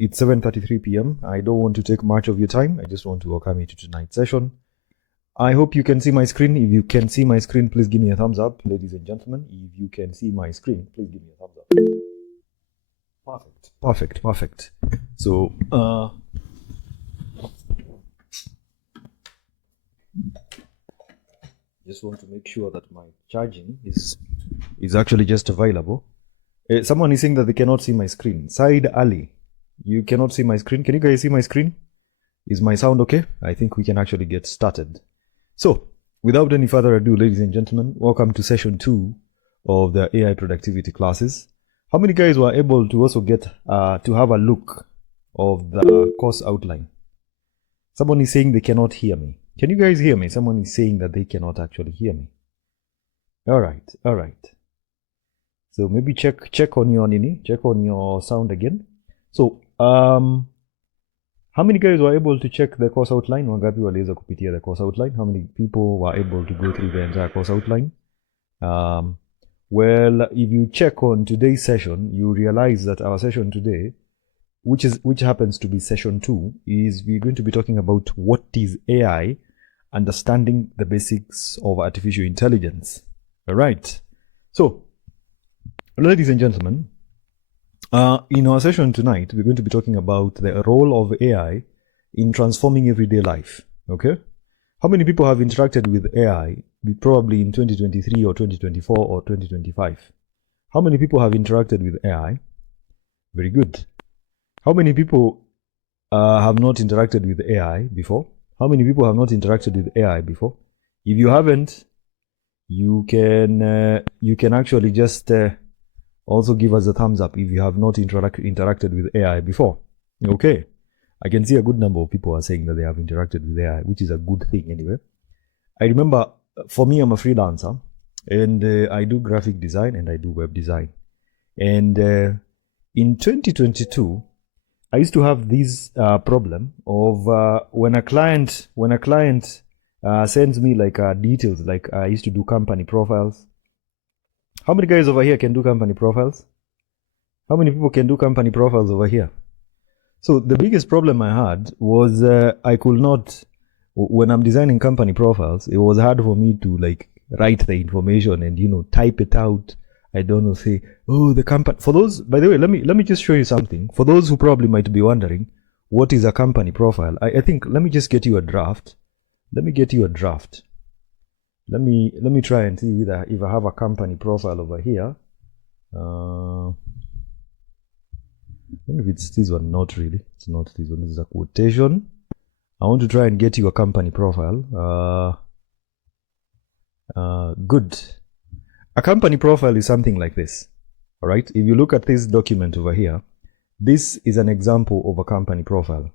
It's 7:33 p.m. I don't want to take much of your time. I just want to welcome you to tonight's session. I hope you can see my screen. If you can see my screen, please give me a thumbs up. Ladies and gentlemen, if you can see my screen, please give me a thumbs up. Perfect. So, just want to make sure that my charging is actually just available. Someone is saying that they cannot see my screen. Said Ali, you cannot see my screen. Can you guys see my screen? Is my sound okay? I think we can actually get started. So, without any further ado, ladies and gentlemen, welcome to session 2 of the AI productivity classes. How many guys were able to also get to have a look of the course outline? Someone is saying they cannot hear me. Can you guys hear me? Someone is saying that they cannot actually hear me. All right. So maybe check on your nini, check on your sound again. So how many guys were able to check the course outline? Wangapi waliweza kupitia the course outline? How many people were able to go through the entire course outline? Well, if you check on today's session, you realize that our session today, which happens to be session 2, is we're going to be talking about what is AI, understanding the basics of artificial intelligence. All right. So, ladies and gentlemen, in our session tonight, we're going to be talking about the role of AI in transforming everyday life. Okay? How many people have interacted with AI probably in 2023 or 2024 or 2025? How many people have interacted with AI? Very good. How many people have not interacted with AI before? How many people have not interacted with AI before? If you haven't, you can actually just also give us a thumbs up if you have not interacted with AI before. Okay. I can see a good number of people are saying that they have interacted with AI, which is a good thing anyway. I remember, for me, I'm a freelancer, and I do graphic design and I do web design. And in 2022, I used to have this problem of when a client sends me like details, like I used to do company profiles. How many guys over here can do company profiles? How many people can do company profiles over here? So the biggest problem I had was I could not, when I'm designing company profiles, it was hard for me to like write the information and type it out. I don't know, say, oh, the company. For those, by the way, let me just show you something. For those who probably might be wondering, what is a company profile? I think, let me just get you a draft. Let me get you a draft. Let me try and see if I have a company profile over here. I don't know if it's this one. Not really. It's not this one. This is a quotation. I want to try and get you a company profile. Good. A company profile is something like this. All right. If you look at this document over here, this is an example of a company profile.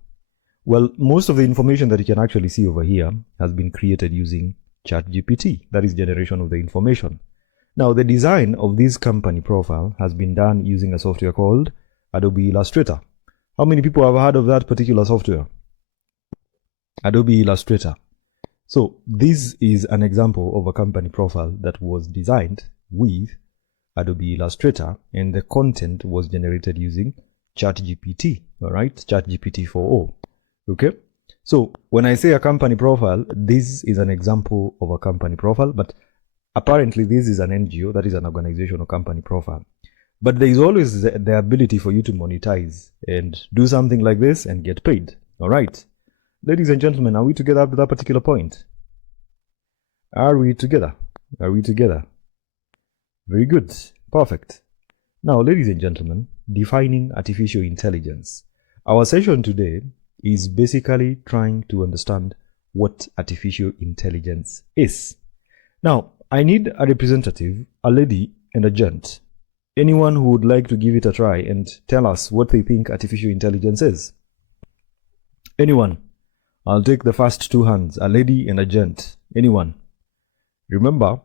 Well, most of the information that you can actually see over here has been created using ChatGPT. That is generation of the information. Now, the design of this company profile has been done using a software called Adobe Illustrator. How many people have heard of that particular software? Adobe Illustrator. So this is an example of a company profile that was designed with Adobe Illustrator, and the content was generated using ChatGPT. All right, ChatGPT 4.0. Okay. So when I say a company profile, this is an example of a company profile, but apparently this is an NGO, that is an organizational company profile. But there is always the ability for you to monetize and do something like this and get paid. All right. Ladies and gentlemen, are we together up to that particular point? Are we together? Are we together? Very good. Perfect. Now, ladies and gentlemen, defining artificial intelligence. Our session today is basically trying to understand what artificial intelligence is. Now, I need a representative, a lady and a gent. Anyone who would like to give it a try and tell us what they think artificial intelligence is? Anyone? I'll take the first two hands, a lady and a gent. Anyone? Remember,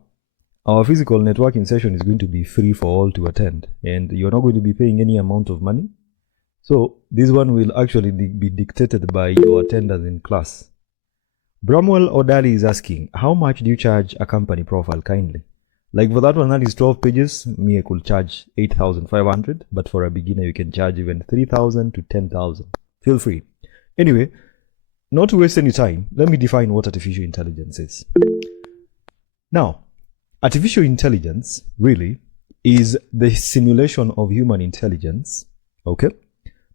our physical networking session is going to be free for all to attend, and you're not going to be paying any amount of money. So this one will actually be dictated by your attendance in class. Bramwell Odali is asking, how much do you charge a company profile kindly? Like for that one, that is 12 pages. Me, I could charge 8,500, but for a beginner, you can charge even 3,000 to 10,000. Feel free. Anyway, not to waste any time, let me define what artificial intelligence is. Now, artificial intelligence really is the simulation of human intelligence, okay,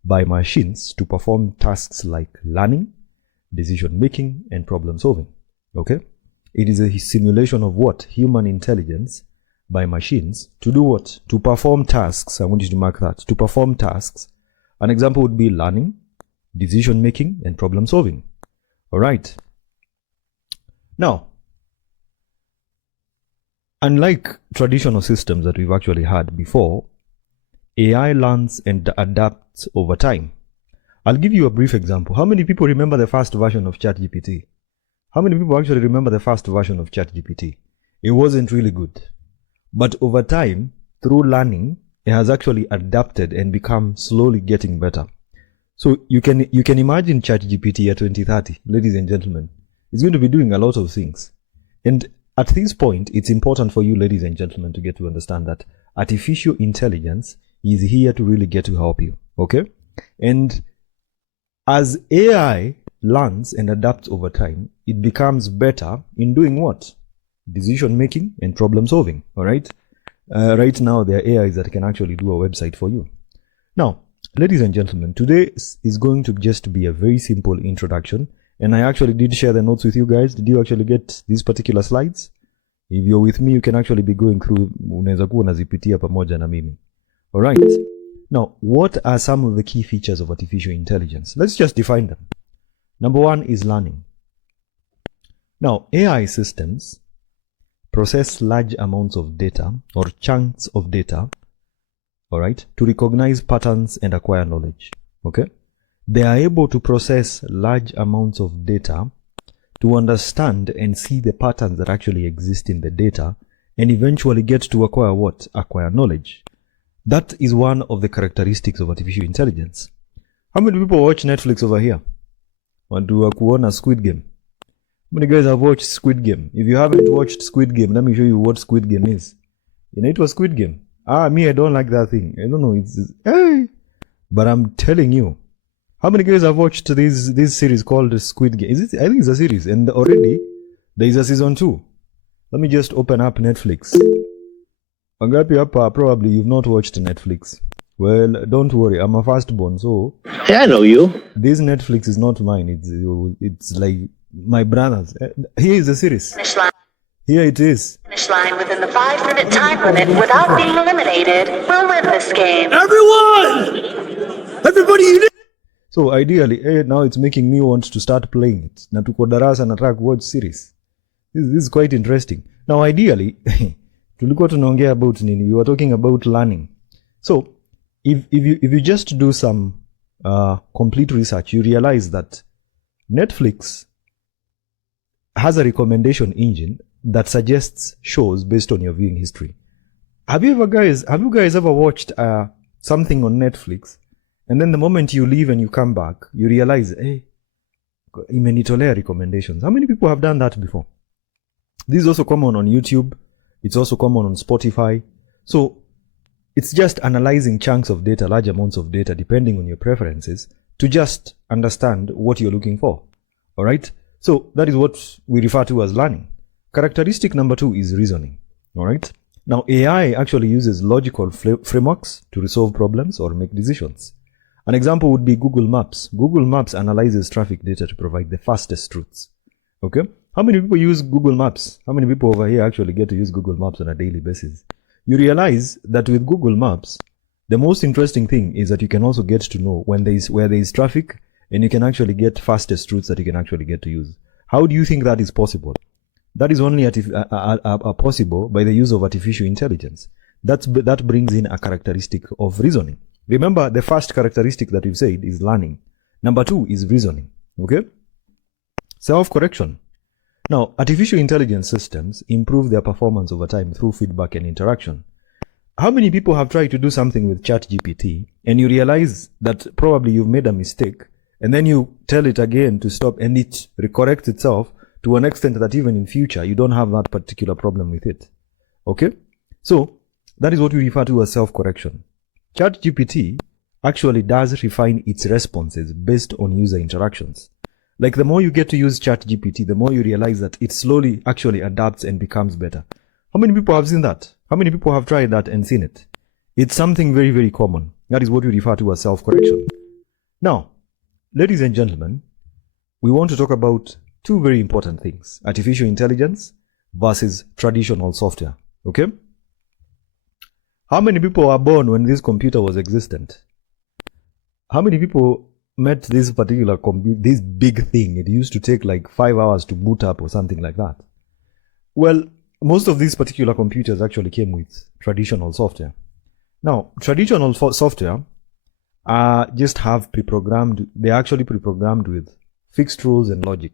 by machines to perform tasks like learning, decision making, and problem solving, okay? It is a simulation of what? Human intelligence by machines to do what? To perform tasks. I want you to mark that. To perform tasks. An example would be learning, decision making, and problem solving. All right. Now, unlike traditional systems that we've actually had before, AI learns and adapts over time. I'll give you a brief example. How many people remember the first version of ChatGPT? How many people actually remember the first version of ChatGPT? It wasn't really good. But over time, through learning, it has actually adapted and become slowly getting better. So you can imagine ChatGPT at 2030, ladies and gentlemen. It's going to be doing a lot of things. And at this point, it's important for you, ladies and gentlemen, to get to understand that artificial intelligence is here to really get to help you. Okay? And as AI learns and adapts over time, it becomes better in doing what? Decision making and problem solving. All right. Right now, there are AIs that can actually do a website for you. Now, ladies and gentlemen, today is going to just be a very simple introduction. And I actually did share the notes with you guys. Did you actually get these particular slides? If you're with me, you can actually be going through. Unaweza kuwa unazipitia pamoja na mimi. All right. Now, what are some of the key features of artificial intelligence? Let's just define them. Number one is learning. Now, AI systems process large amounts of data or chunks of data, all right, to recognize patterns and acquire knowledge, okay? They are able to process large amounts of data to understand and see the patterns that actually exist in the data and eventually get to acquire what? Acquire knowledge. That is one of the characteristics of artificial intelligence. How many people watch Netflix over here? Want to kuona Squid Game? How many guys have watched Squid Game? If you haven't watched Squid Game, let me show you what Squid Game is. You know, it was Squid Game. Me, I don't like that thing. I don't know. Hey, but I'm telling you. How many guys have watched this series called Squid Game? I think it's a series, and already there is a season 2. Let me just open up Netflix. Wangapi hapa probably you've not watched Netflix. Well, don't worry. I'm a firstborn, so hey, I know you. This Netflix is not mine. It's like my brother's. Here is the series. Finish line. Here it is. Finish line within the 5-minute time limit without being eliminated. We'll win this game. Everybody. So ideally, now it's making me want to start playing it. Na tuko darasa nataka watch series. This is quite interesting. Now ideally, tulikuwa tunaongea about nini? We were talking about learning. So if you just do some complete research, you realize that Netflix has a recommendation engine that suggests shows based on your viewing history. Have you guys ever watched something on Netflix, and then the moment you leave and you come back, you realize, hey, imenitolea recommendations? How many people have done that before? This is also common on YouTube. It's also common on Spotify. So it's just analyzing chunks of data, large amounts of data, depending on your preferences, to just understand what you're looking for. All right? So that is what we refer to as learning. Characteristic number 2 is reasoning. All right? Now, AI actually uses logical frameworks to resolve problems or make decisions. An example would be Google Maps. Google Maps analyzes traffic data to provide the fastest routes. Okay? How many people use Google Maps? How many people over here actually get to use Google Maps on a daily basis? You realize that with Google Maps, the most interesting thing is that you can also get to know where there is traffic, and you can actually get fastest routes that you can actually get to use. How do you think that is possible? That is only possible by the use of artificial intelligence. That brings in a characteristic of reasoning. Remember, the first characteristic that we've said is learning. Number 2 is reasoning. Okay? Self-correction. Now, artificial intelligence systems improve their performance over time through feedback and interaction. How many people have tried to do something with ChatGPT and you realize that probably you've made a mistake, and then you tell it again to stop and it corrects itself to an extent that even in future you don't have that particular problem with it? Okay? So, that is what we refer to as self-correction. ChatGPT actually does refine its responses based on user interactions. Like the more you get to use ChatGPT, the more you realize that it slowly actually adapts and becomes better. How many people have seen that? How many people have tried that and seen it? It's something very, very common. That is what we refer to as self-correction. Now, ladies and gentlemen, we want to talk about two very important things: artificial intelligence versus traditional software. Okay? How many people were born when this computer was existent? How many people met this particular this big thing? It used to take like 5 hours to boot up or something like that. Well, most of these particular computers actually came with traditional software. Now, traditional software just have pre-programmed, they're actually pre-programmed with fixed rules and logic.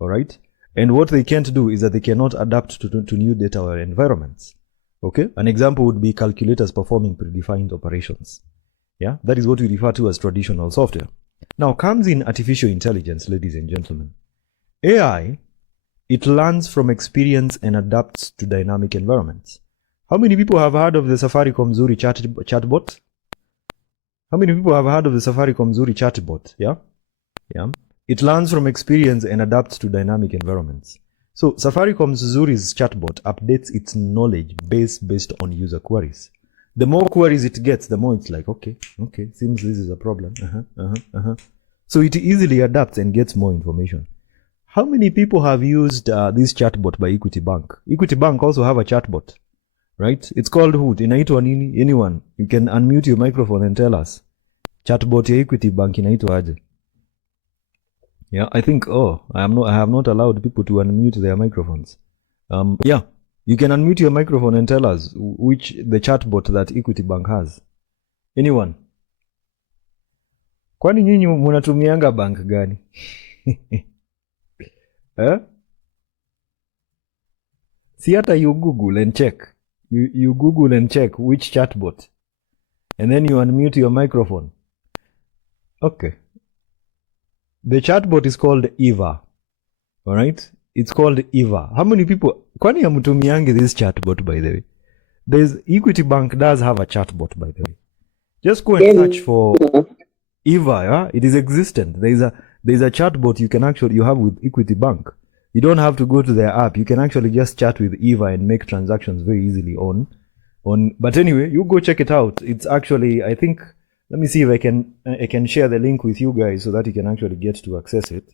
All right? And what they can't do is that they cannot adapt to new data or environments. Okay? An example would be calculators performing predefined operations. Yeah? That is what we refer to as traditional software. Now comes in artificial intelligence, ladies and gentlemen. AI, it learns from experience and adapts to dynamic environments. How many people have heard of the Safaricom Zuri chatbot? How many people have heard of the Safaricom Zuri chatbot? Yeah? Yeah. It learns from experience and adapts to dynamic environments. So Safaricom's Zuri's chatbot updates its knowledge base based on user queries. The more queries it gets, the more it's like, okay, seems this is a problem. So it easily adapts and gets more information. How many people have used this chatbot by Equity Bank? Equity Bank also have a chatbot, right? It's called who? Inaitwa nini? Anyone? You can unmute your microphone and tell us. Chatbot ya Equity Bank inaitwa aje? Yeah, I think, I have not allowed people to unmute their microphones. Yeah, you can unmute your microphone and tell us which the chatbot that Equity Bank has. Anyone? Kwani nyinyi munatumianga bank gani? See, hata you Google and check. You Google and check which chatbot. And then you unmute your microphone. Okay. The chatbot is called Eva. Alright? It's called Eva. How many people... Kwani hamutumiangi this chatbot, by the way? Equity Bank does have a chatbot, by the way. Just go and search for Eva. Yeah? It is existent. There's a chatbot you have with Equity Bank. You don't have to go to their app. You can actually just chat with Eva and make transactions very easily on. But anyway, you go check it out. It's actually, I think... Let me see if I can share the link with you guys so that you can actually get to access it.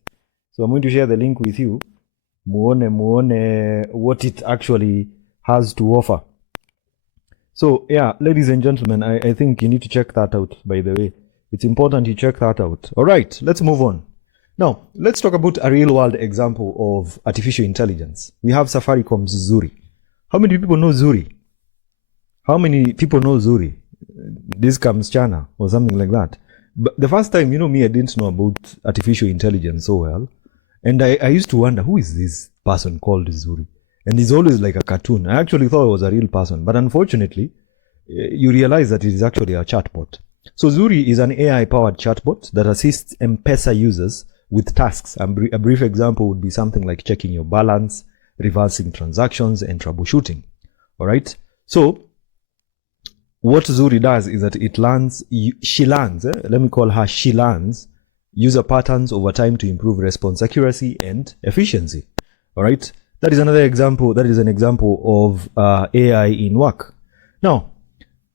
So I'm going to share the link with you. Muone what it actually has to offer. So yeah, ladies and gentlemen, I think you need to check that out, by the way. It's important you check that out. All right, let's move on. Now, let's talk about a real world example of artificial intelligence. We have Safaricom's Zuri. How many people know Zuri? How many people know Zuri? This comes China or something like that. But the first time, me, I didn't know about artificial intelligence so well. And I used to wonder, who is this person called Zuri? And he's always like a cartoon. I actually thought it was a real person. But unfortunately, you realize that it is actually a chatbot. So Zuri is an AI-powered chatbot that assists M-Pesa users with tasks. A brief example would be something like checking your balance, reversing transactions, and troubleshooting. All right? So what Zuri does is that she learns user patterns over time to improve response accuracy and efficiency. All right. That is another example. That is an example of AI in work. Now,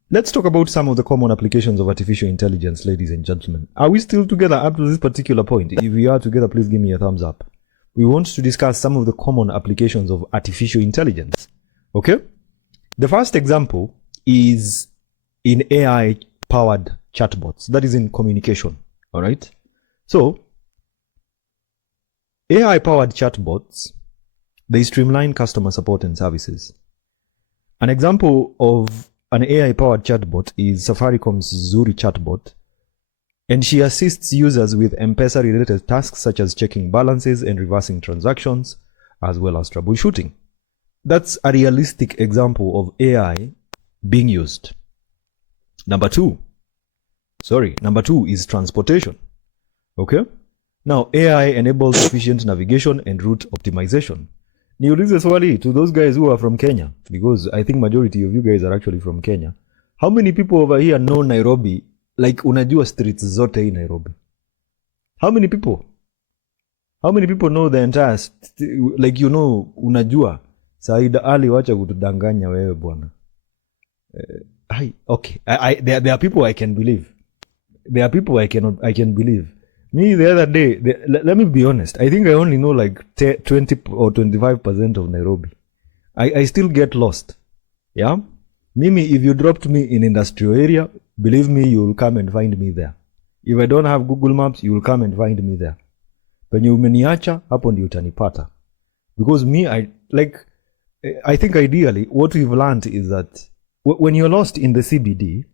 let's talk about some of the common applications of artificial intelligence, ladies and gentlemen. Are we still together up to this particular point? If we are together, please give me a thumbs up. We want to discuss some of the common applications of artificial intelligence. Okay. The first example is in AI-powered chatbots. That is in communication. All right. So, AI-powered chatbots, they streamline customer support and services. An example of an AI-powered chatbot is Safaricom's Zuri chatbot, and she assists users with M-Pesa-related tasks such as checking balances and reversing transactions, as well as troubleshooting. That's a realistic example of AI being used. Number two is transportation. Okay? Now, AI enables efficient navigation and route optimization. Niulize swali to those guys who are from Kenya, because I think majority of you guys are actually from Kenya. How many people over here know Nairobi? Like unajua streets zote hii Nairobi? How many people? How many people know the entire like you know unajua? Saida Ali, wacha kutudanganya wewe bwana. Okay. There are people I can believe. There are people I can believe. Me the other day, let me be honest. I think I only know like 20 or 25% of Nairobi. I still get lost. Yeah? Mimi, if you dropped me in industrial area, believe me, you will come and find me there. If I don't have Google Maps, you will come and find me there. Penye umeniacha, hapo ndio utanipata. Because me, I think ideally, what we've learned is that when you're lost in the CBD,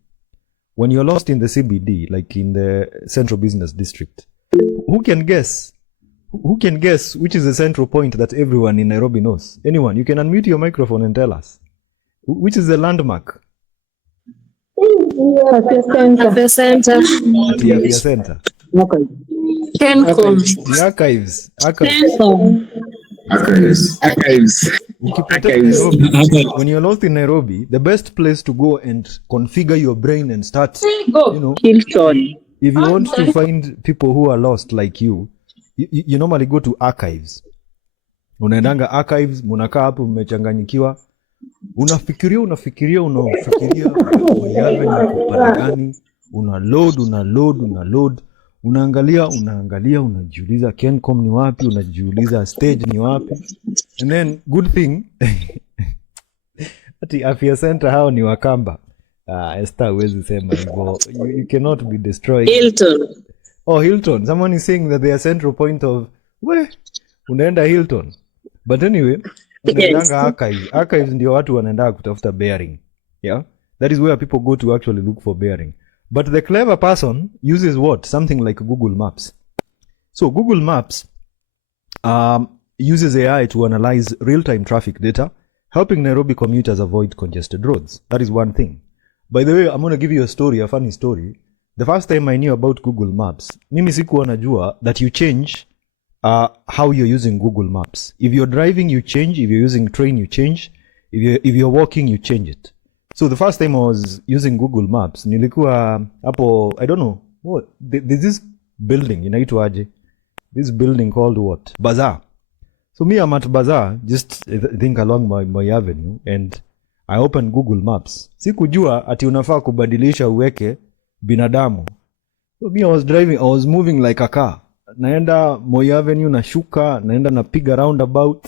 like in the central business district, who can guess which is the central point that everyone in Nairobi knows? Anyone? You can unmute your microphone and tell us. Which is the landmark? The center. The center. The archives. When you're lost in Nairobi, the best place to go and configure your brain and start, Hilton. If you want to find people who are lost like you normally go to archives. Unaendanga archives, munakaa hapo mmechanganyikiwa. Unafikiria gani, unaload, unaangalia, unajiuliza Kencom ni wapi, unajiuliza stage ni wapi. And then good thing ati afya center hao ni Wakamba. Esther huwezi sema hivyo. You cannot be destroyed. Hilton. Oh, Hilton. Someone is saying that they are central point of unaenda Hilton. But anyway, unaendanga archives. Archives ndio watu wanaenda kutafuta bearing. Yeah? That is where people go to actually look for bearing. But the clever person uses what? Something like Google Maps. So Google Maps uses AI to analyze real-time traffic data, helping Nairobi commuters avoid congested roads. That is one thing. By the way, I'm going to give you a funny story. The first time I knew about Google Maps, mimi sikuwa najua that you change how you're using Google Maps. If you're driving, you change. If you're using train, you change. If you're walking, you change it. So the first time I was using Google Maps, nilikuwa hapo, I don't know, what, there's this building, inaitwaje? This building called what? Bazaar. So me, I'm at Bazaar, just I think along my avenue, and I opened Google Maps. Sikujua ati unafaa kubadilisha uweke binadamu. So me, I was driving, I was moving like a car. Naenda Moi Avenue, nashuka, naenda napiga roundabout,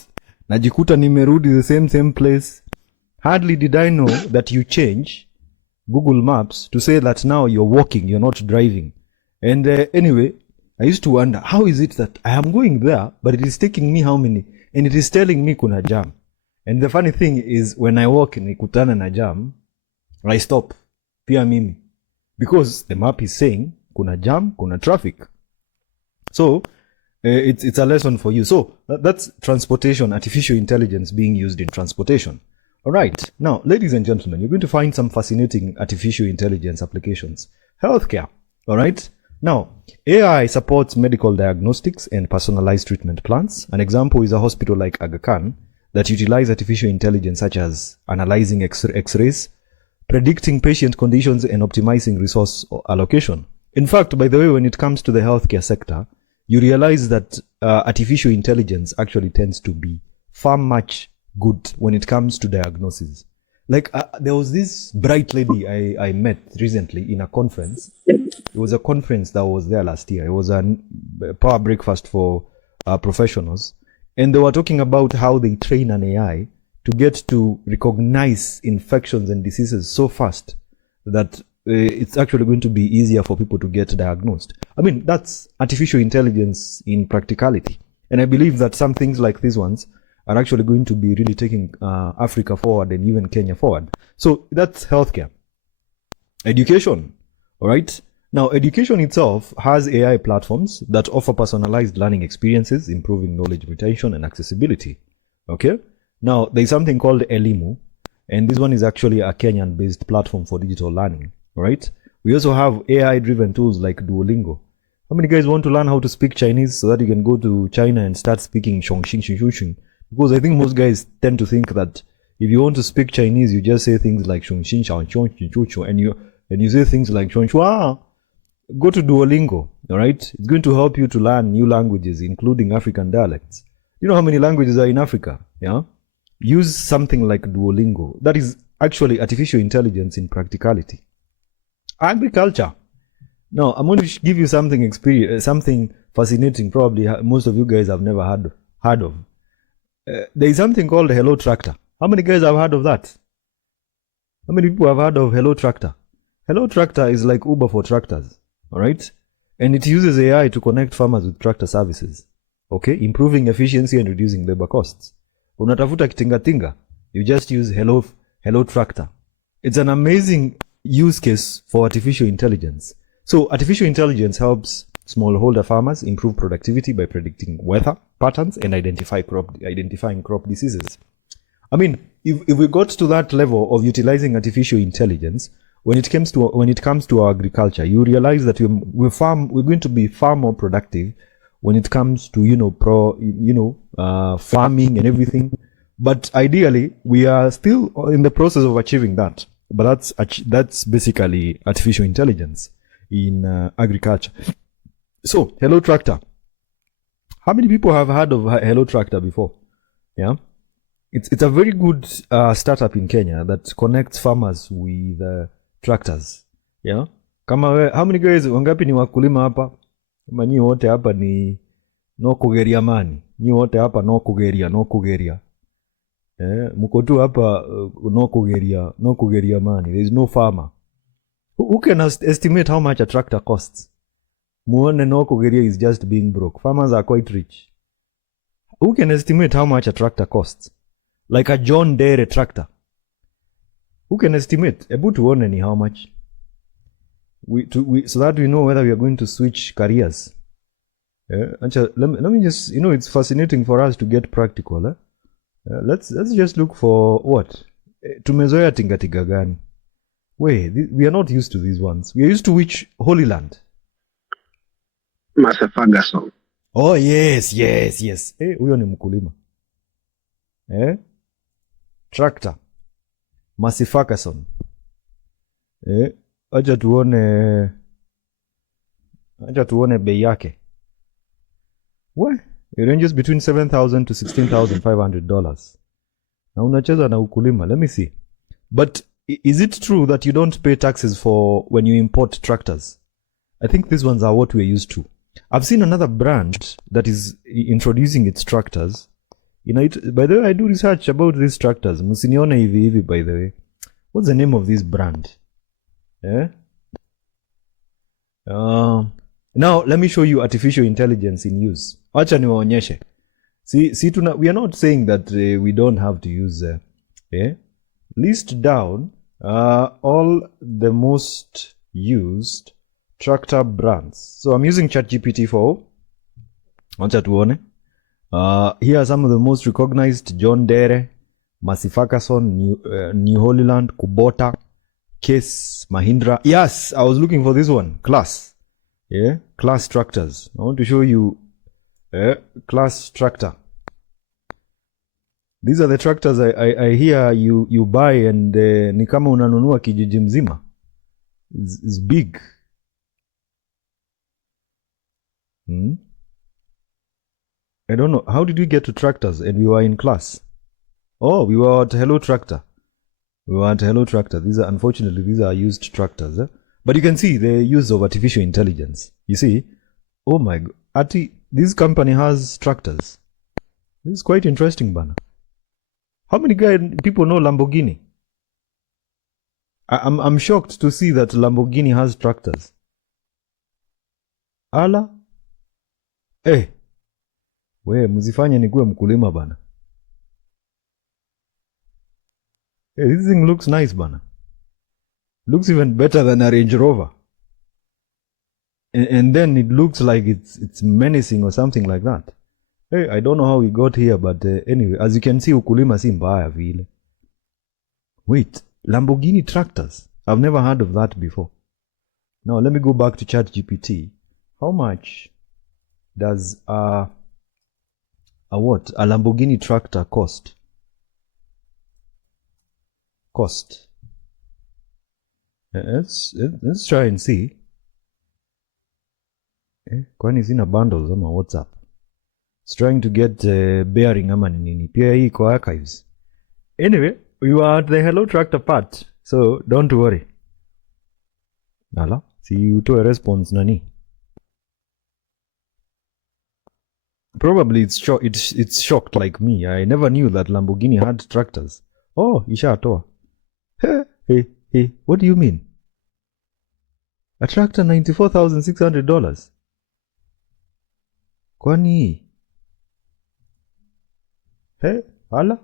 najikuta nimerudi the same place. Hardly did I know that you change Google Maps to say that now you're walking, you're not driving. And anyway, I used to wonder, how is it that I am going there, but it is taking me how many? And it is telling me kuna jam. And the funny thing is, when I walk nikutana na jam, I stop. Pia mimi. Because the map is saying, kuna jam, kuna traffic. So, it's a lesson for you. So, that's transportation, artificial intelligence being used in transportation. All right. Now, ladies and gentlemen, you're going to find some fascinating artificial intelligence applications. Healthcare. All right. Now, AI supports medical diagnostics and personalized treatment plans. An example is a hospital like Aga Khan that utilize artificial intelligence such as analyzing X-rays, predicting patient conditions, and optimizing resource allocation. In fact, by the way, when it comes to the healthcare sector, you realize that artificial intelligence actually tends to be far much good when it comes to diagnosis. Like there was this bright lady I met recently in a conference. It was a conference that was there last year. It was a power breakfast for professionals. And they were talking about how they train an AI to get to recognize infections and diseases so fast that it's actually going to be easier for people to get diagnosed. I mean, that's artificial intelligence in practicality. And I believe that some things like these ones are actually going to be really taking Africa forward and even Kenya forward. So that's healthcare. Education, all right? Now, education itself has AI platforms that offer personalized learning experiences, improving knowledge retention and accessibility, okay? Now, there's something called Elimu, and this one is actually a Kenyan-based platform for digital learning, all right? We also have AI-driven tools like Duolingo. How many guys want to learn how to speak Chinese so that you can go to China and start speaking Shongxing, Because I think most guys tend to think that if you want to speak Chinese, you just say things like shong xin shao chong chin chu chu, and you say things like shong shua. Go to Duolingo, all right? It's going to help you to learn new languages, including African dialects. You know how many languages are in Africa? Yeah. Use something like Duolingo. That is actually artificial intelligence in practicality. Agriculture. Now, I'm going to give you something fascinating. Probably most of you guys have never heard of. There is something called Hello Tractor. How many guys have heard of that? How many people have heard of Hello Tractor? Hello Tractor is like Uber for tractors, all right? And it uses AI to connect farmers with tractor services, okay? Improving efficiency and reducing labor costs. Unatafuta kitingatinga, you just use Hello Tractor. It's an amazing use case for artificial intelligence. So artificial intelligence helps smallholder farmers improve productivity by predicting weather patterns and identifying crop diseases. I mean, if we got to that level of utilizing artificial intelligence, when it comes to our agriculture, you realize that we're going to be far more productive when it comes to farming and everything. But ideally, we are still in the process of achieving that. But that's basically artificial intelligence in agriculture. So, Hello Tractor. How many people have heard of Hello Tractor before? Yeah, it's a very good startup in Kenya that connects farmers with tractors. Yeah, how many guys wangapi ni wakulima hapa? Kama nyi wote hapa ni no kugeria mani. Nyi wote hapa no kugeria. Mko tu hapa no kugeria mani. There is no farmer. Who can estimate how much a tractor costs? Muone no kugeria is just being broke. Farmers are quite rich. Who can estimate how much a tractor costs? Like a John Deere tractor. Who can estimate? Ebu tuone ni how much. So that we know whether we are going to switch careers. Let me just, it's fascinating for us to get practical. Let's just look for what? Tumezoea tingatinga gani? Wait, we are not used to these ones. We are used to which Holy Land? Master Ferguson. Oh, yes. Huyo ni mkulima. Tractor. Master Ferguson. Acha tuone bei yake. What? It ranges between $7,000 to $16,500. Na unacheza na ukulima. Let me see. But is it true that you don't pay taxes for when you import tractors? I think these ones are what we're used to. I've seen another brand that is introducing its tractors. By the way, I do research about these tractors. Musinione hivi, by the way. What's the name of this brand? Now, let me show you artificial intelligence in use. Acha niwaonyeshe. We are not saying that we don't have to use list down all the most used tractor brands. So I'm using ChatGPT 4. Acha tuone. Here are some of the most recognized: John Deere, Massey Ferguson, New Holland, Kubota, Case, Mahindra. Yes, I was looking for this one. Class. Yeah, Class tractors. I want to show you Class tractor. These are the tractors I hear you buy, and ni kama unanunua kijiji mzima. It's big. I don't know. How did we get to tractors and we were in class? Oh, we were at Hello Tractor. Unfortunately, these are used tractors. But you can see the use of artificial intelligence. You see? Oh my God. This company has tractors. This is quite interesting, Bana. How many people know Lamborghini? I'm shocked to see that Lamborghini has tractors. Ala? We mzifanye nikuwe mkulima bana. This thing looks nice bana. Looks even better than a Range Rover. And then it looks like it's menacing or something like that. I don't know how we got here, but anyway, as you can see, ukulima si mbaya vile. Wait, Lamborghini tractors. I've never heard of that before. Now let me go back to ChatGPT. How much does what? A Lamborghini tractor cost. Let's try and see. Kwani sina bundles ama WhatsApp? It's trying to get bearing ama nini. Pia hii kwa archives. Anyway, you are at the Hello Tractor part, so don't worry. Nala, si utoe response nani? Probably it's shocked like me. I never knew that Lamborghini had tractors. Oh, ishatoa. Hey, what do you mean? A tractor $94,600. Kwani? Hey, hala?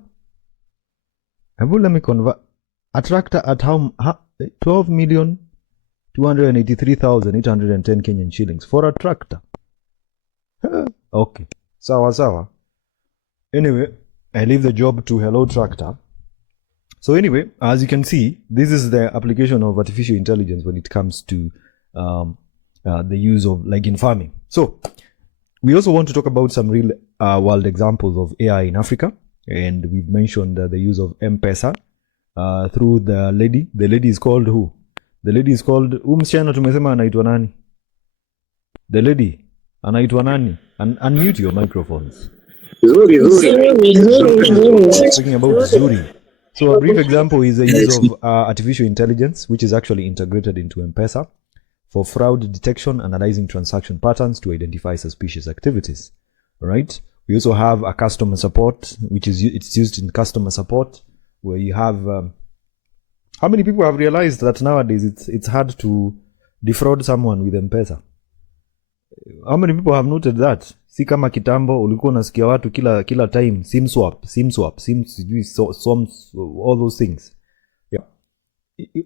Let me convert. A tractor at how 12,283,810 Kenyan shillings for a tractor. Okay. Sawa. Anyway, I leave the job to Hello Tractor. So anyway, as you can see, this is the application of artificial intelligence when it comes to the use of, like, in farming. So we also want to talk about some real world examples of AI in Africa. And we've mentioned the use of M-Pesa through the lady. The lady is called who? The lady is called msichana tumesema anaitwa nani? The lady anaitwa nani? Unmute your microphones. Zuri. Talking about Zuri. So a brief example is the use of artificial intelligence, which is actually integrated into M-Pesa for fraud detection, analyzing transaction patterns to identify suspicious activities. Right? We also have a customer support, which is it's used in customer support, where you have how many people have realized that nowadays it's hard to defraud someone with M-Pesa? How many people have noted that? Si kama kitambo ulikuwa unasikia watu kila time sim swap, all those things. Yeah.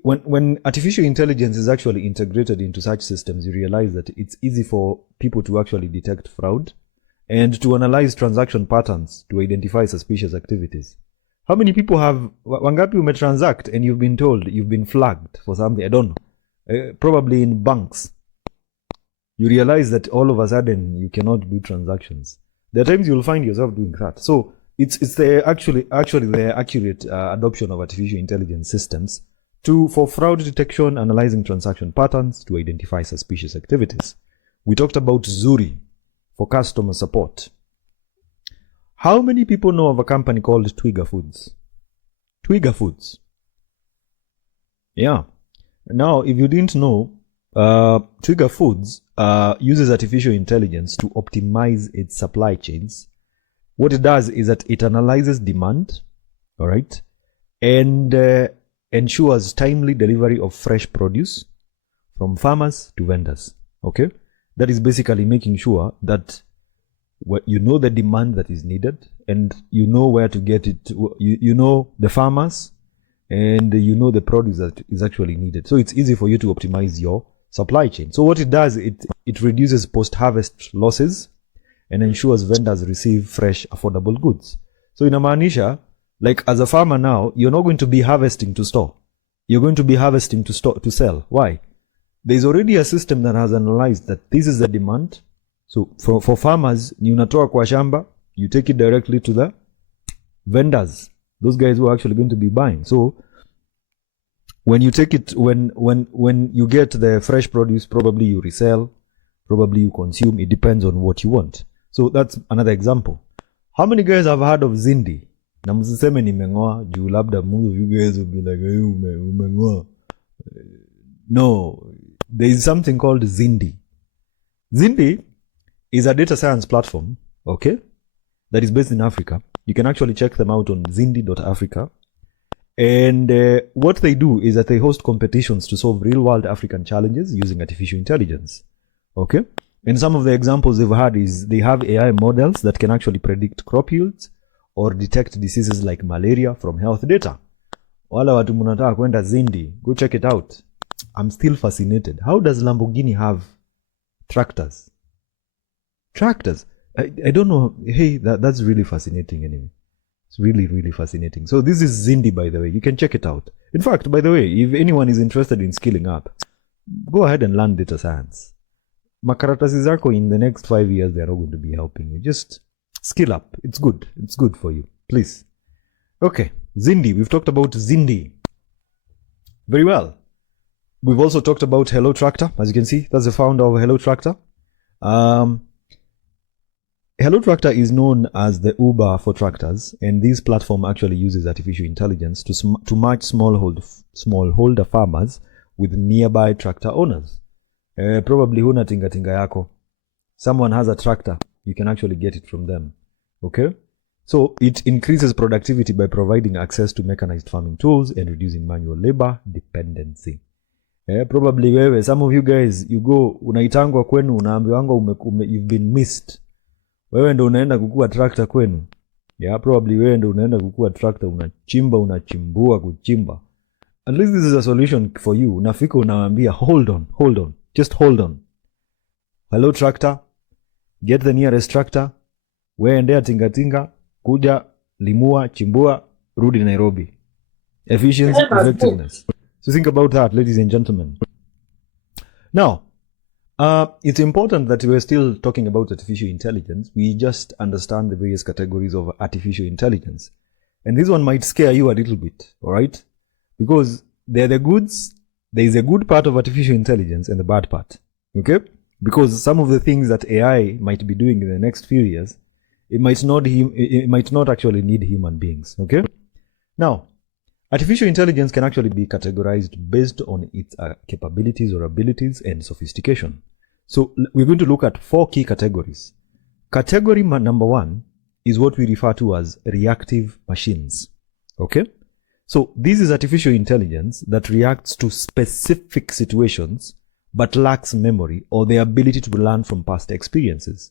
When artificial intelligence is actually integrated into such systems, you realize that it's easy for people to actually detect fraud and to analyze transaction patterns to identify suspicious activities. How many people have wangapi umetransact and you've been told you've been flagged for something? I don't know. Probably in banks. You realize that all of a sudden you cannot do transactions. There are times you'll find yourself doing that. So it's the actually the accurate adoption of artificial intelligence systems for fraud detection, analyzing transaction patterns to identify suspicious activities. We talked about Zuri for customer support. How many people know of a company called Twiga Foods? Twiga Foods. Yeah. Now, if you didn't know, Twiga Foods uses artificial intelligence to optimize its supply chains. What it does is that it analyzes demand, all right, and ensures timely delivery of fresh produce from farmers to vendors. Okay, that is basically making sure that you know the demand that is needed, and you know where to get it. You know the farmers, and you know the produce that is actually needed. So it's easy for you to optimize your supply chain. So what it does, it reduces post-harvest losses and ensures vendors receive fresh, affordable goods. So inamaanisha, like as a farmer now, you're not going to be harvesting to store. You're going to be harvesting to sell. Why? There's already a system that has analyzed that this is the demand. So for farmers, ni unatoa kwa shamba, you take it directly to the vendors. Those guys who are actually going to be buying. So when you take it, when you get the fresh produce, probably you resell, probably you consume. It depends on what you want. So that's another example. How many guys have heard of Zindi? Na msiseme nimengoa juu labda most of you guys will be like, hey, umengoa. No, there is something called Zindi. Zindi is a data science platform, okay, that is based in Africa. You can actually check them out on zindi.africa. And what they do is that they host competitions to solve real-world African challenges using artificial intelligence. Okay? And some of the examples they've had is they have AI models that can actually predict crop yields or detect diseases like malaria from health data. Wala watu munataka kwenda Zindi, go check it out. I'm still fascinated. How does Lamborghini have tractors? Tractors? I don't know. Hey, that's really fascinating anyway. It's really, really fascinating. So this is Zindi, by the way. You can check it out. In fact, by the way, if anyone is interested in skilling up, go ahead and learn data science. Makaratasi zako in the next 5 years, they are not going to be helping you. Just skill up. It's good. It's good for you. Please. Okay. Zindi. We've talked about Zindi. Very well. We've also talked about Hello Tractor. As you can see, that's the founder of Hello Tractor. Hello Tractor is known as the Uber for tractors, and this platform actually uses artificial intelligence to match smallholder farmers with nearby tractor owners. Probably huna tinga yako. Someone has a tractor, you can actually get it from them. Okay? So it increases productivity by providing access to mechanized farming tools and reducing manual labor dependency. Probably wewe, some of you guys, you go, unaitangwa kwenu, unaambiwanga you've been missed. Wewe ndo unaenda kukua tractor kwenu. Yeah, probably wewe ndo unaenda kukua tractor, unachimbua kuchimba. At least this is a solution for you. Unafika unawaambia, hold on, just hold on. Hello Tractor, get the nearest tractor, wewe endea tingatinga, kuja, limua, chimbua, rudi Nairobi. Efficiency, effectiveness. So think about that, ladies and gentlemen. Now, it's important that we're still talking about artificial intelligence. We just understand the various categories of artificial intelligence. And this one might scare you a little bit, all right? Because they're the goods. There is a good part of artificial intelligence and the bad part, okay? Because some of the things that AI might be doing in the next few years, it might not actually need human beings, okay? Now, artificial intelligence can actually be categorized based on its capabilities or abilities and sophistication. So we're going to look at 4 key categories. Category number 1 is what we refer to as reactive machines. Okay? So this is artificial intelligence that reacts to specific situations but lacks memory or the ability to learn from past experiences.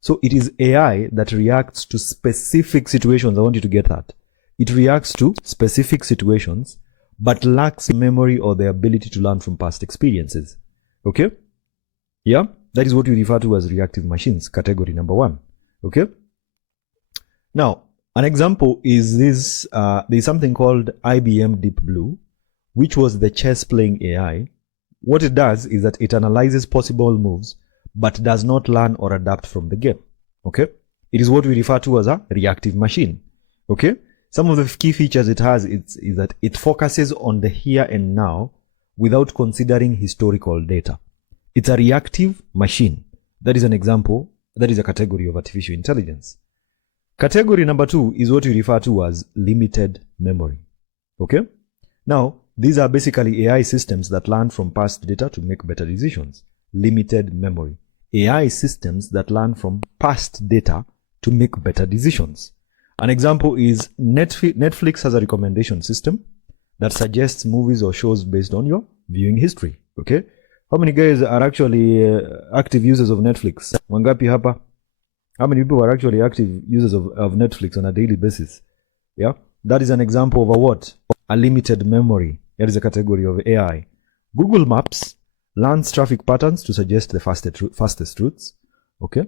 So it is AI that reacts to specific situations. I want you to get that. It reacts to specific situations but lacks memory or the ability to learn from past experiences. Okay? Yeah? That is what we refer to as reactive machines, category number 1. Okay? Now, an example is this, there's something called IBM Deep Blue, which was the chess playing AI. What it does is that it analyzes possible moves, but does not learn or adapt from the game. Okay? It is what we refer to as a reactive machine. Okay? Some of the key features it has is that it focuses on the here and now without considering historical data. It's a reactive machine. That is an example. That is a category of artificial intelligence. Category number 2 is what we refer to as limited memory. Okay? Now, these are basically AI systems that learn from past data to make better decisions. Limited memory. AI systems that learn from past data to make better decisions. An example is Netflix has a recommendation system that suggests movies or shows based on your viewing history. Okay? How many guys are actually active users of Netflix? Wangapi hapa? How many people are actually active users of Netflix on a daily basis? Yeah? That is an example of a what? A limited memory. That is a category of AI. Google Maps learns traffic patterns to suggest the fastest routes. Okay?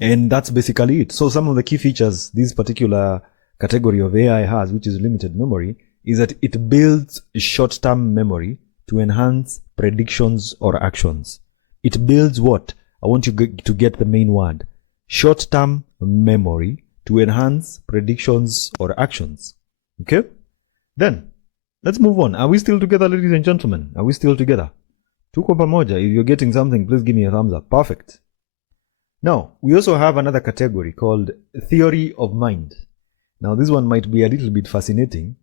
And that's basically it. So some of the key features this particular category of AI has, which is limited memory, is that it builds short-term memory to enhance predictions or actions. It builds what? I want you to get the main word. Short-term memory to enhance predictions or actions. Okay? Then, let's move on. Are we still together, ladies and gentlemen? Are we still together? Tuko pamoja. If you're getting something, please give me a thumbs up. Perfect. Now, we also have another category called theory of mind. Now, this one might be a little bit fascinating.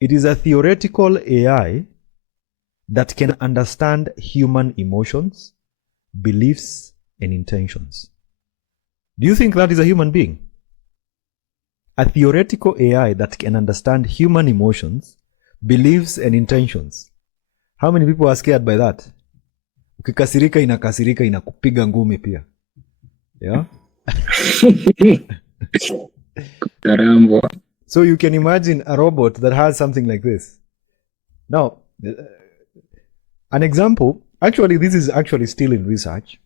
It is a theoretical AI that can understand human emotions, beliefs, and intentions. Do you think that is a human being? A theoretical AI that can understand human emotions, beliefs, and intentions. How many people are scared by that? Ukikasirika inakupiga ngumi pia. Yeah? So you can imagine a robot that has something like this. Now, an example, actually this is actually still in research.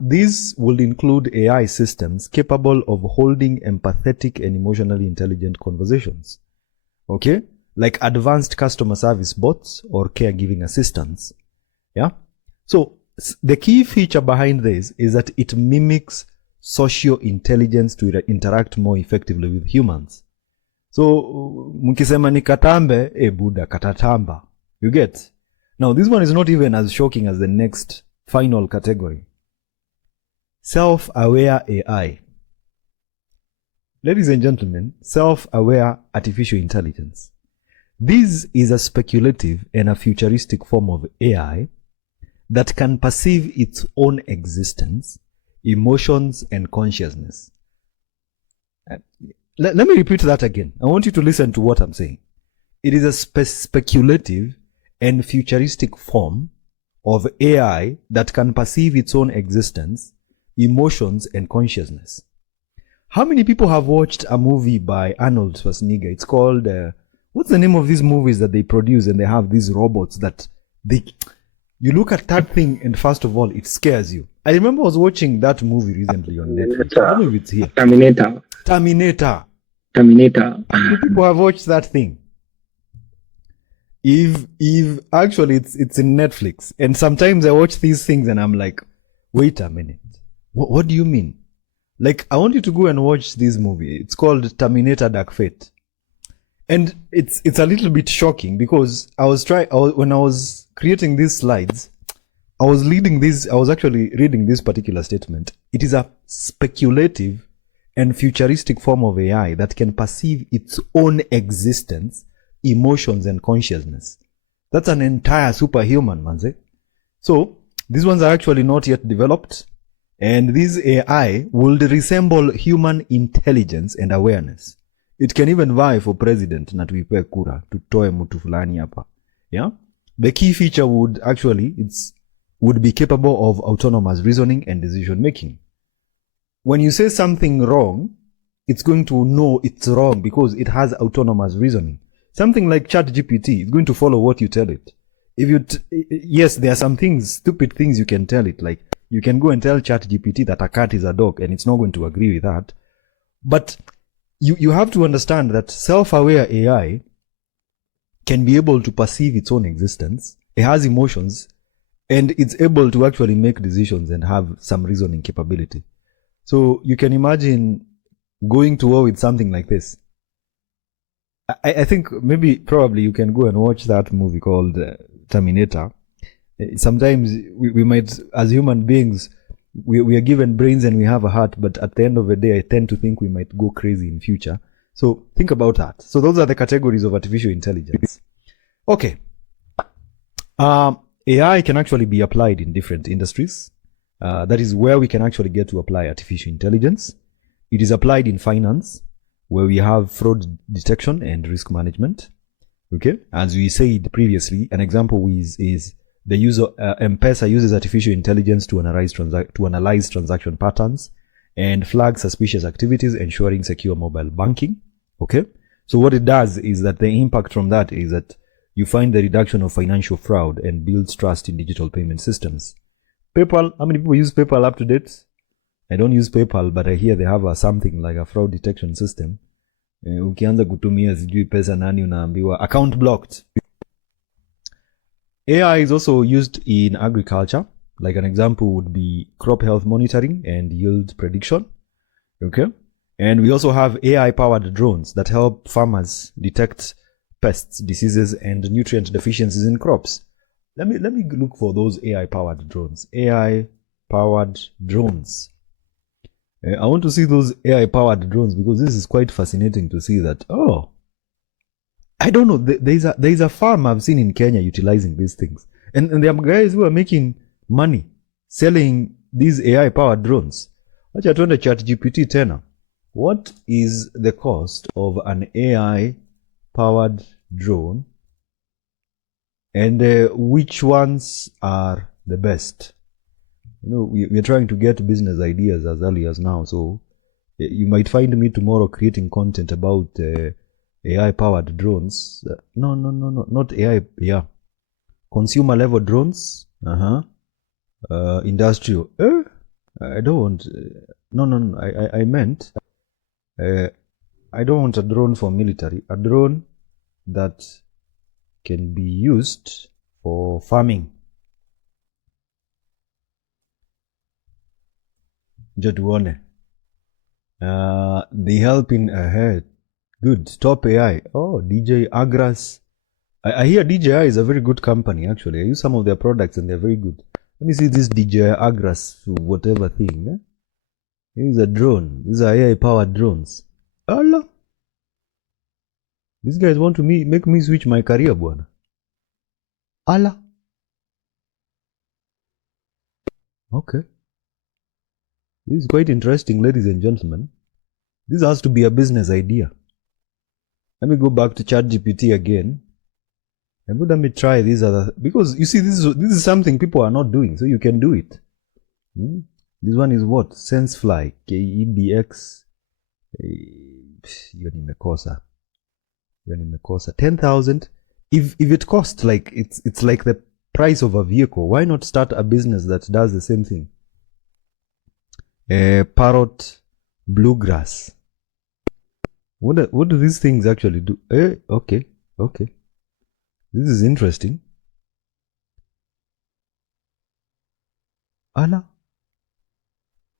These will include AI systems capable of holding empathetic and emotionally intelligent conversations. Okay? Like advanced customer service bots or caregiving assistants. Yeah? So the key feature behind this is that it mimics social intelligence to interact more effectively with humans. So mkisema ni katambe, buda katatamba. You get? Now this one is not even as shocking as the next final category. Self-aware AI. Ladies and gentlemen, self-aware artificial intelligence. This is a speculative and a futuristic form of AI that can perceive its own existence, emotions, and consciousness. Let me repeat that again. I want you to listen to what I'm saying. It is a speculative and futuristic form of AI that can perceive its own existence, emotions, and consciousness. How many people have watched a movie by Arnold Schwarzenegger? It's called, what's the name of these movies that they produce and they have these robots that you look at that thing and first of all, it scares you. I remember I was watching that movie recently on Netflix. I don't know if it's here. Terminator. How many people have watched that thing? If actually it's in Netflix, and sometimes I watch these things and I'm like, wait a minute, what do you mean? Like, I want you to go and watch this movie. It's called Terminator Dark Fate, and it's a little bit shocking because when I was creating these slides, I was actually reading this particular statement. It is a speculative and futuristic form of AI that can perceive its own existence, emotions, and consciousness. That's an entire superhuman, manze. So these ones are actually not yet developed, and this AI would resemble human intelligence and awareness. It can even vie for president na tuipe kura tutoe mtu fulani hapa. Yeah, the key feature would be capable of autonomous reasoning and decision making. When you say something wrong, it's going to know it's wrong because it has autonomous reasoning. Something like ChatGPT is going to follow what you tell it. Yes, there are some things, stupid things you can tell it. Like, you can go and tell ChatGPT that a cat is a dog, and it's not going to agree with that. But you have to understand that self-aware AI can be able to perceive its own existence. It has emotions, and it's able to actually make decisions and have some reasoning capability. So you can imagine going to war with something like this. I think probably you can go and watch that movie called Terminator. Sometimes we might, as human beings, we are given brains and we have a heart, but at the end of the day, I tend to think we might go crazy in future. So think about that. So those are the categories of artificial intelligence. Okay. AI can actually be applied in different industries. That is where we can actually get to apply artificial intelligence. It is applied in finance, where we have fraud detection and risk management. Okay, as we said previously, an example is the user M-Pesa uses artificial intelligence to analyze transaction patterns and flag suspicious activities, ensuring secure mobile banking. Okay, so what it does is that the impact from that is that you find the reduction of financial fraud and builds trust in digital payment systems. PayPal, how many people use PayPal up to date? I don't use PayPal, but I hear they have something like a fraud detection system. Ukianza kutumia sijui pesa nani unaambiwa account blocked. AI is also used in agriculture. Like an example would be crop health monitoring and yield prediction. Okay. And we also have AI-powered drones that help farmers detect pests, diseases, and nutrient deficiencies in crops. Let me look for those AI-powered drones. AI-powered drones. I want to see those AI-powered drones because this is quite fascinating to see that. Oh, I don't know. There's a farm I've seen in Kenya utilizing these things, and there are guys who are making money selling these AI-powered drones. Acha tuende ChatGPT tena. What is the cost of an AI-powered drone, and which ones are the best? You know, we're trying to get business ideas as early as now. So you might find me tomorrow creating content about AI-powered drones. No, not AI. Yeah, consumer level drones. Industrial. I don't want. No. I meant. I don't want a drone for military. A drone that can be used for farming. Njo tuone They help in good top AI. Oh, DJ Agras. I hear DJI is a very good company actually. I use some of their products and they're very good. Let me see this DJI Agras whatever thing. Eh? Here's a drone. These are AI powered drones. Allah. These guys want to make me switch my career, bwana. Allah. Okay. This is quite interesting, ladies and gentlemen. This has to be a business idea. Let me go back to ChatGPT again. And let me try these other, because you see, this is something people are not doing, so you can do it. This one is what? SenseFly, KEBX. Hiyo nimekosa. 10,000. If it costs like it's like the price of a vehicle, why not start a business that does the same thing? Parrot, bluegrass. What do these things actually do? Okay. This is interesting. Allah.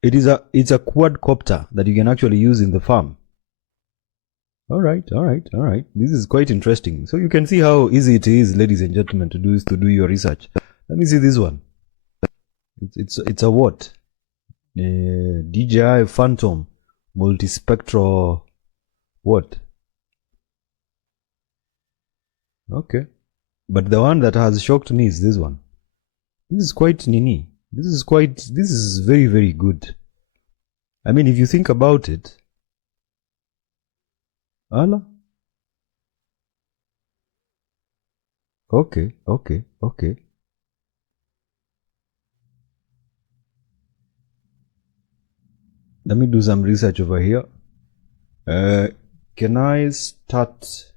It's a quadcopter that you can actually use in the farm. All right. This is quite interesting. So you can see how easy it is, ladies and gentlemen, to do your research. Let me see this one. It's a what? DJI Phantom multispectral what? Okay. But the one that has shocked me is this one. This is quite nini. This is very, very good. I mean, if you think about it. Allah. Okay. Let me do some research over here. Can I start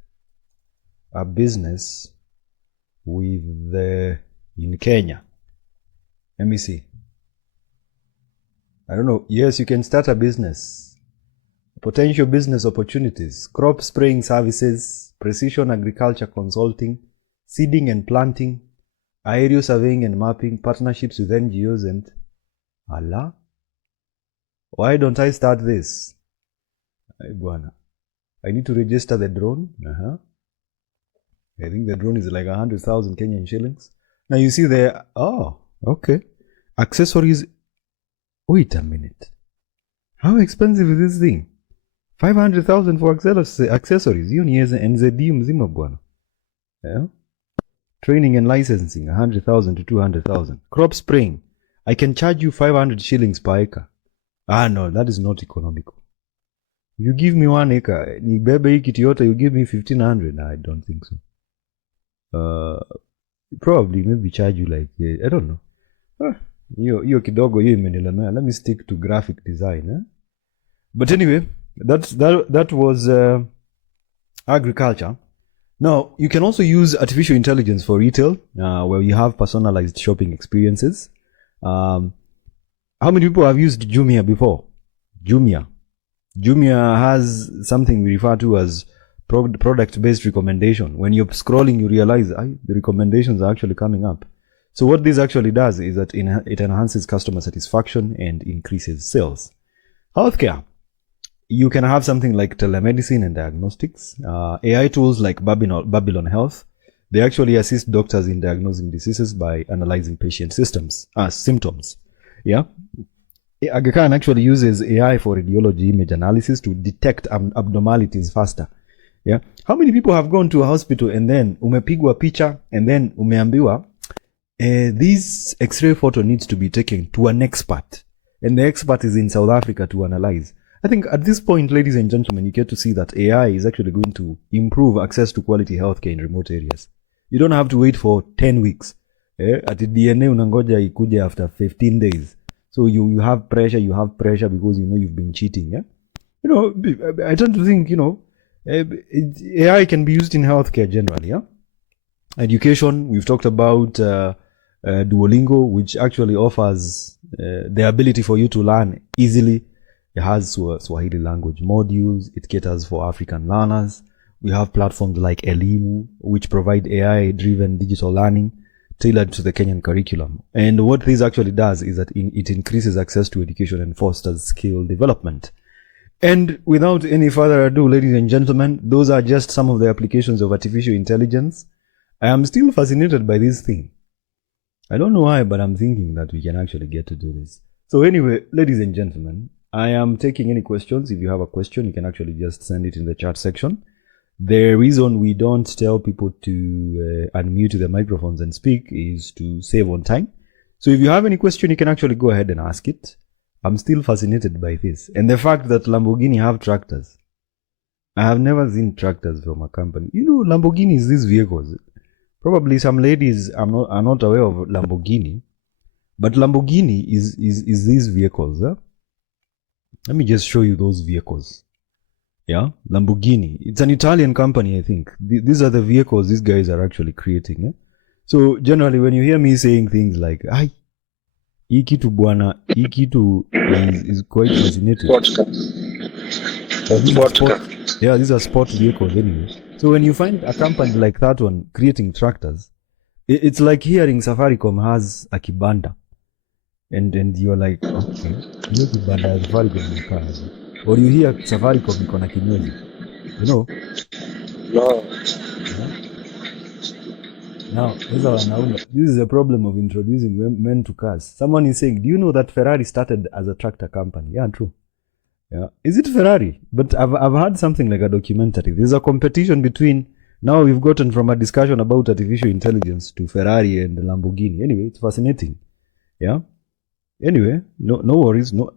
a business in Kenya? Let me see. I don't know. Yes, you can start a business. Potential business opportunities: crop spraying services, precision agriculture consulting, seeding and planting, aerial surveying and mapping, partnerships with NGOs and Allah. Why don't I start this? I need to register the drone. I think the drone is like 100,000 Kenyan shillings. Now you see there. Oh, okay. Accessories. Wait a minute. How expensive is this thing? 500,000 for accessories. Hiyo ni NZD mzima bwana. Yeah. Training and licensing 100,000 to 200,000. Crop spraying. I can charge you 500 shillings per acre. No, that is not economical. If you give me 1 acre, ni bebe hii kitu yote, you give me 1,500. No, I don't think so. Probably maybe charge you like I don't know. Hiyo kidogo hiyo imenilemea. Let me stick to graphic design. But anyway, that was agriculture. Now you can also use artificial intelligence for retail, where you have personalized shopping experiences. How many people have used Jumia before? Jumia has something we refer to as product-based recommendation. When you're scrolling, you realize the recommendations are actually coming up. So what this actually does is that it enhances customer satisfaction and increases sales. Healthcare. You can have something like telemedicine and diagnostics. AI tools like Babylon Health, they actually assist doctors in diagnosing diseases by analyzing patient symptoms. Yeah. Aga Khan actually uses AI for radiology image analysis to detect abnormalities faster. Yeah. How many people have gone to a hospital and then umepigwa picha and then umeambiwa this X-ray photo needs to be taken to an expert, and the expert is in South Africa to analyze. I think at this point, ladies and gentlemen, you get to see that AI is actually going to improve access to quality healthcare in remote areas. You don't have to wait for 10 weeks. At the DNA unangoja ikuje after 15 days. So you have pressure because you know you've been cheating. Yeah? You know, I tend to think, you know, AI can be used in healthcare generally. Yeah? Education, we've talked about Duolingo, which actually offers the ability for you to learn easily. It has Swahili language modules. It caters for African learners. We have platforms like Elimu, which provide AI-driven digital learning tailored to the Kenyan curriculum. And what this actually does is that it increases access to education and fosters skill development. And without any further ado, ladies and gentlemen, those are just some of the applications of artificial intelligence. I am still fascinated by this thing. I don't know why, but I'm thinking that we can actually get to do this. So anyway, ladies and gentlemen, I am taking any questions. If you have a question, you can actually just send it in the chat section. The reason we don't tell people to unmute their microphones and speak is to save on time. So if you have any question, you can actually go ahead and ask it. I'm still fascinated by this. And the fact that Lamborghini have tractors. I have never seen tractors from a company. You know, Lamborghini is these vehicles. Probably some ladies are not aware of Lamborghini. But Lamborghini is these vehicles. Huh? Let me just show you those vehicles. Yeah, Lamborghini. It's an Italian company, I think. These are the vehicles these guys are actually creating. Eh? So generally, when you hear me saying things like, "Ay, ikitu bwana, ikitu," is quite fascinating. Yeah, these are sport vehicles anyway. So when you find a company like that one creating tractors, it's like hearing Safaricom has a kibanda, and you're like, okay, hiyo kibanda ya Safaricom ni kazi. Or you hear Safaricom iko na kinywaji, you know? No. Now, this is a problem of introducing men to cars. Someone is saying, do you know that Ferrari started as a tractor company? Yeah, true. Yeah. Is it Ferrari? But I've heard something like a documentary. There's a competition between, now we've gotten from a discussion about artificial intelligence to Ferrari and Lamborghini. Anyway, it's fascinating. Yeah. Anyway, no worries. No,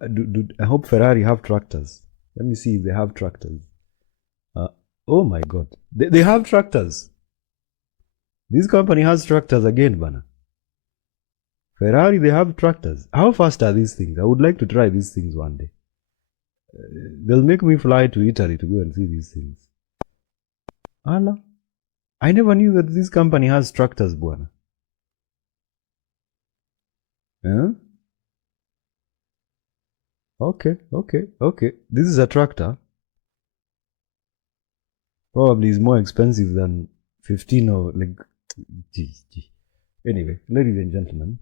I hope Ferrari have tractors. Let me see if they have tractors. Oh my God, they have tractors. This company has tractors again, Bana. Ferrari, they have tractors. How fast are these things? I would like to try these things one day. They'll make me fly to Italy to go and see these things. Allah, I never knew that this company has tractors, Bwana. Huh? Okay. This is a tractor. Probably is more expensive than 15 or like. Anyway, ladies and gentlemen,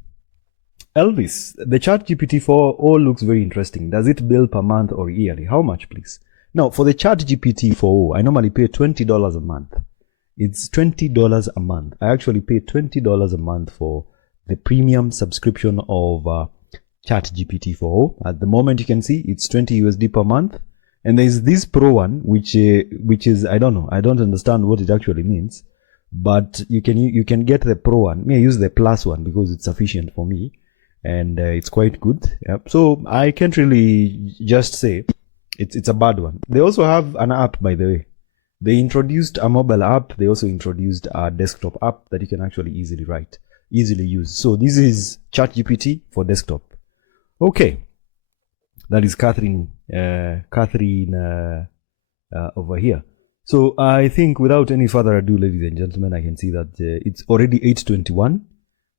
Elvis, the ChatGPT 4.0 looks very interesting. Does it bill per month or yearly? How much, please? Now, for the ChatGPT 4.0, I normally pay $20 a month. It's $20 a month. I actually pay $20 a month for the premium subscription of ChatGPT 4.0. At the moment, you can see it's 20 USD per month. And there's this Pro one, which is, I don't know. I don't understand what it actually means. But you can get the Pro one. I use the Plus one because it's sufficient for me. And it's quite good. Yep. So I can't really just say it's a bad one. They also have an app, by the way. They introduced a mobile app. They also introduced a desktop app that you can actually easily use. So this is ChatGPT for desktop. Okay. That is Catherine over here. So I think without any further ado, ladies and gentlemen, I can see that it's already 8:21.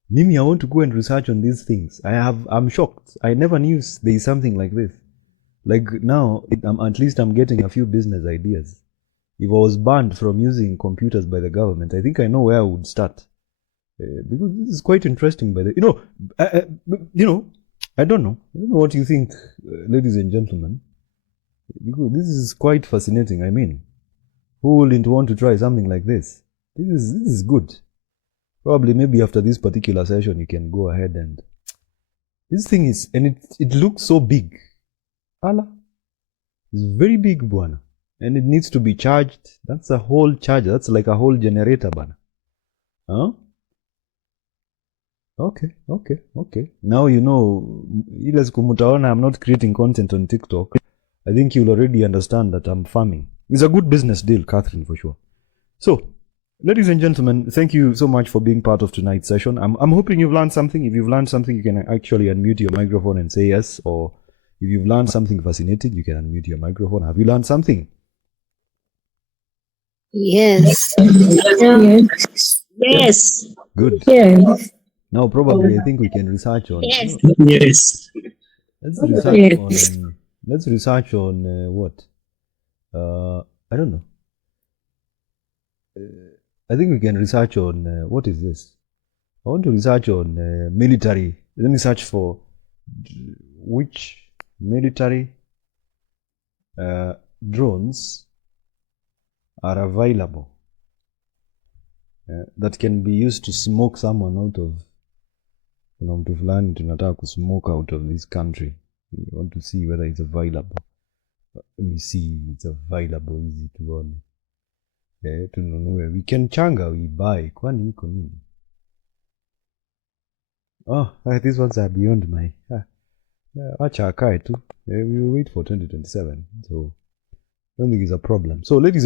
Mimi, I want to go and research on these things. I'm shocked. I never knew there is something like this. Like now, at least I'm getting a few business ideas. If I was banned from using computers by the government, I think I know where I would start. Because this is quite interesting. I don't know what you think, ladies and gentlemen. Because this is quite fascinating. I mean, who wouldn't want to try something like this? This is good. Probably maybe after this particular session, you can go ahead and this thing is, and it looks so big. Allah, it's very big, bwana, and it needs to be charged. That's a whole charger. That's like a whole generator, bwana. Huh? Okay. Now you know. I'm not creating content on TikTok. I think you'll already understand that I'm farming. It's a good business deal, Catherine, for sure. So, ladies and gentlemen, thank you so much for being part of tonight's session. I'm hoping you've learned something. If you've learned something, you can actually unmute your microphone and say yes. Or if you've learned something fascinating, you can unmute your microphone. Have you learned something? Yes. Yes. Good. Yes. Now, probably, I think we can research on. Yes. Yes. Let's research on what? I don't know. I think we can research on what is this? I want to research on military. Let me search for which military drones are available that can be used to smoke someone out of, mtu fulani tunataka kusmoke out of this country. We want to see whether it's available. Let me see it's available, easy tuone. Tununue. We can changa, we buy. Kwani iko nini? These ones are beyond my... Acha akae tu. We will wait for 2027. So, I don't think it's a problem. So, ladies and